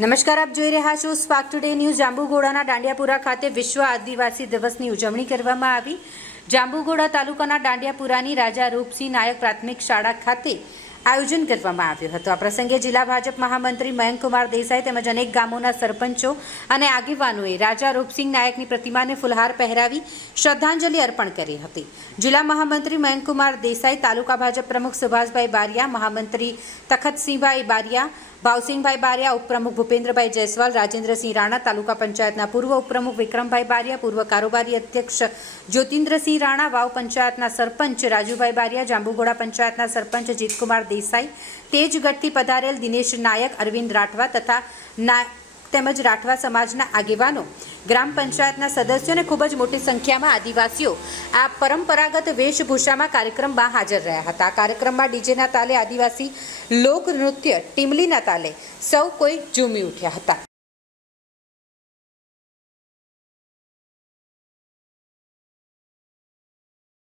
નમસ્કાર, આપ જોઈ રહ્યા છો સ્પાર્ક ટુડે ન્યૂઝ। જાંબુઘોડાના દાંડિયાપુરા ખાતે વિશ્વ આદિવાસી દિવસની ઉજવણી કરવામાં આવી। જાંબુઘોડા તાલુકાના દાંડિયાપુરાની રાજા રૂપસિંહ નાયક પ્રાથમિક શાળા ખાતે આયોજન કરવામાં આવ્યું હતું। આ પ્રસંગે જિલ્લા ભાજપ મહામંત્રી મયંકકુમાર દેસાઈ તેમજ અનેક ગામોના સરપંચો અને આગેવાનોએ રાજા રૂપસિંહ નાયકની પ્રતિમાને ફૂલહાર પહેરાવી શ્રદ્ધાંજલિ અર્પણ કરી હતી। જિલ્લા મહામંત્રી મયંકકુમાર દેસાઈ, તાલુકા ભાજપ પ્રમુખ સુભાષભાઈ બારિયા, મહામંત્રી તખતસિંહભાઈ બારિયા, ભાવસિંહભાઈ બારિયા, ઉપપ્રમુખ ભૂપેન્દ્રભાઈ જયસ્વાલ, રાજેન્દ્રસિંહ રાણા, તાલુકા પંચાયતના પૂર્વ ઉપપ્રમુખ વિક્રમભાઈ બારિયા, પૂર્વ કારોબારી અધ્યક્ષ જ્યોતિન્દ્રસિંહ રાણા, વાવ પંચાયતના સરપંચ રાજુભાઈ બારિયા, જાંબુઘોડા પંચાયતના સરપંચ જીતકુમાર દેસાઈ, તેજગઢથી પધારેલ દિનેશ નાયક, અરવિંદ રાઠવા તથા તેમજ રાઠવા સમાજના આગેવાનો, ગ્રામ પંચાયતના સદસ્યો અને ખૂબ જ મોટી સંખ્યામાં આદિવાસીઓ આ પરંપરાગત વેશભૂષામાં કાર્યક્રમમાં હાજર રહ્યા હતા। આ કાર્યક્રમમાં ડીજેના તાલે આદિવાસી લોકનૃત્ય ટીમલીના તાલે સૌ કોઈ ઝૂમી ઉઠ્યા હતા।